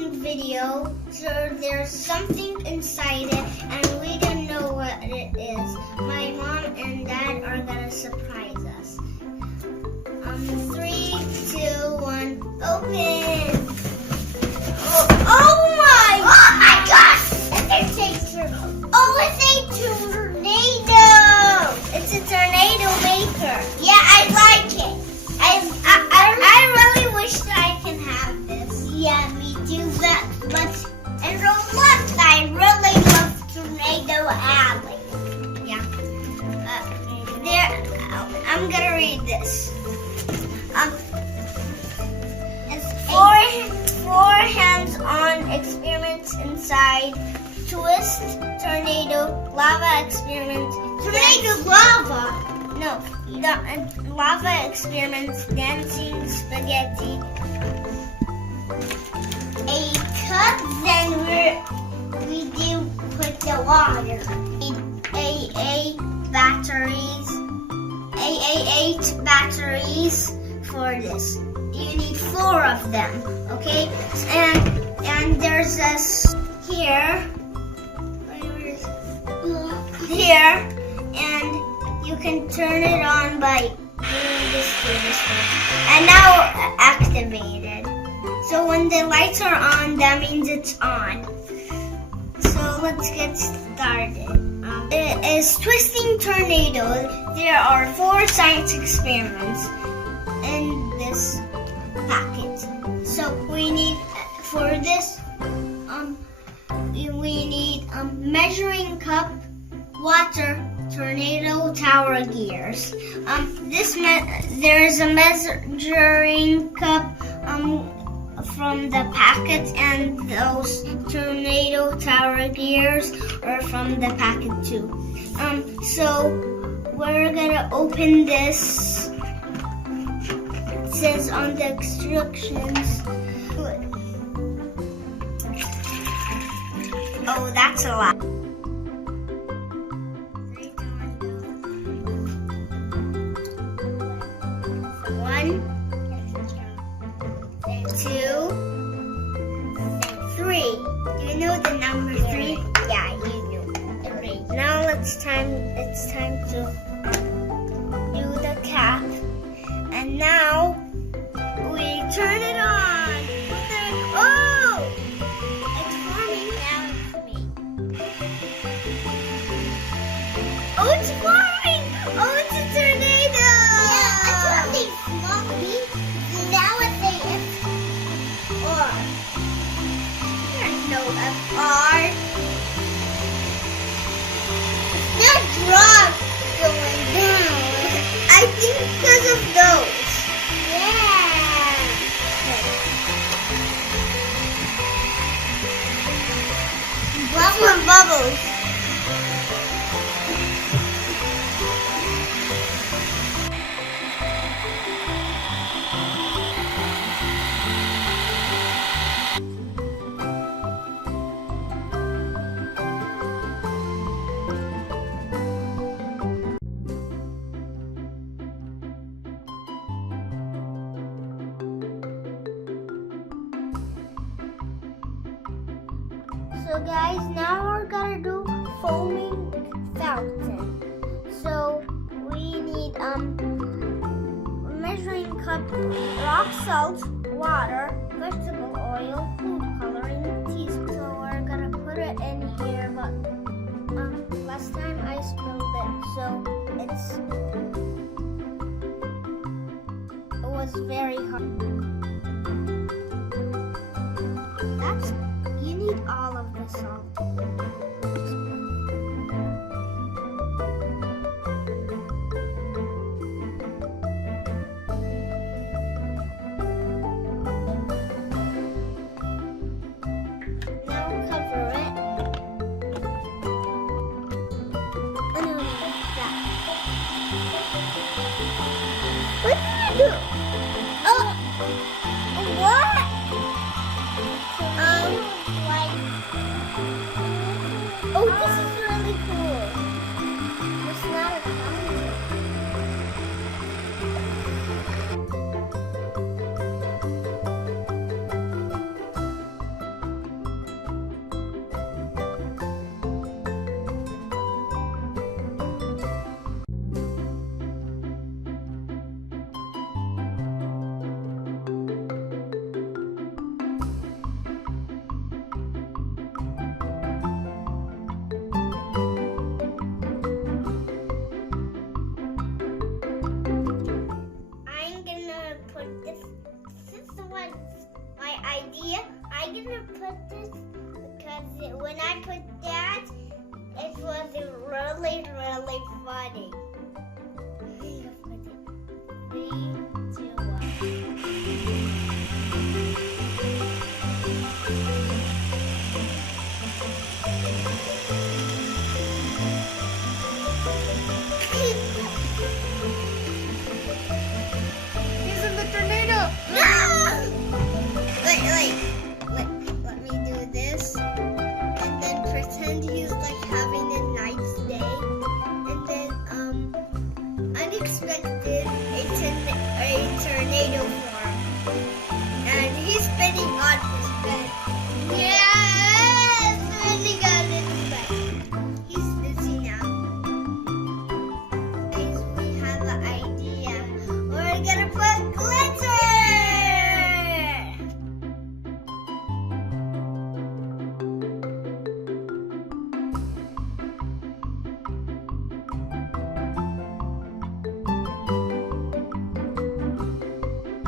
unboxing video. So there's something inside it and we don't know what it is. My mom and dad are gonna surprise us. 3, 2, 1, open! Oh my gosh! It's a tornado! It's a tornado maker. Yeah, I like it. I really wish that I can have this. Yeah, me too. But in Roblox, I really love Tornado Alley. Yeah. I'm gonna read this. It's four hands-on experiments inside twist, tornado, lava experiment. Tornado lava? No, lava experiments, dancing spaghetti. A cup, then we do put the water. AA batteries for this. You need 4 of them, okay? And there's this here, and you can turn it on by doing this to this one. And now activated. So when the lights are on, that means it's on. So let's get started. It is twisting tornado. There are 4 science experiments in this packet. So we need, for this, we need measuring cup, water, tornado tower gears. There is a measuring cup from the packet, and those tornado tower gears are from the packet too. So we're gonna open this. It says on the instructions. Oh, that's a lot. 1, 2, 3. Do you know the number 3? Yeah, you know. 3. Now it's time to do the cap. And now we turn it on. Oh! It's forming. Now it's me. Oh, it's forming! Oh, it's a tornado! Yeah, it's only small pieces. Now it's a FR. There's no FR. There's drops going down. I think because of those. Yeah. Bubbles. So guys, now we're gonna do foaming fountain. So we need measuring cup, rock salt, water, vegetable oil, food coloring, teaspoon. So we're gonna put it in here, but last time I spilled it, so it was very hard. You need all of the salt. Now cover it. And then like that. What did you do? Oh, what? Oh, this is really cool. It's not a fountain. never put this because when I put that, it was really, really funny. Three, two, one. He's in the tornado. No! Wait. Let me do this. And then pretend he's like having a nice day. And then, unexpected, a tornado form. And he's spinning on his bed. Yes! Spinning on his bed. He's busy now. Guys, we have an idea. We're gonna put glitter!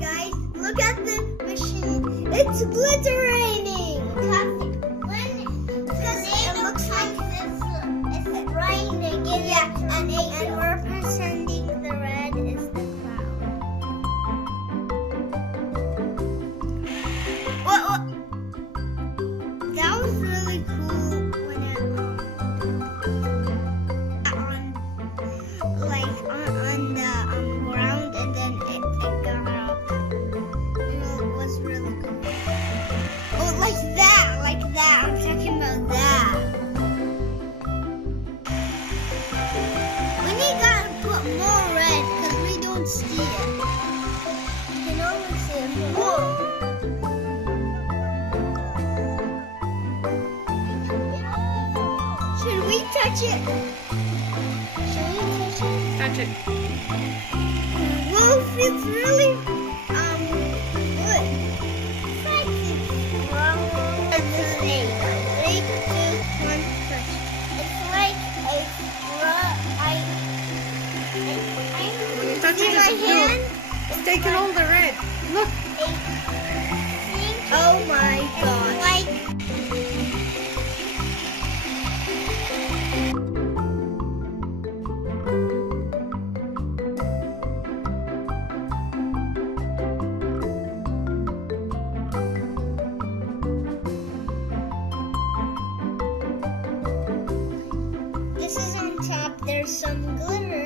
Guys, look at the machine. It's glittering! Because it looks like it's raining. Yeah, and we're pretending the red is the cloud. What? That was really cool when it on the ground and then it got up. It was really cool. Oh, like that. I'm talking about that. We need to put more red because we don't see it. You can only see it. Whoa. Should we touch it? Should we touch it? Touch it. Well, it's really good. It's like it's wrong. It's a snake. 3, 2, 1, touch. It's like a When you touch it, see my it's hand. blue. It's taking all the red. Look. Oh my gosh. Like this is on top. There's some glitter.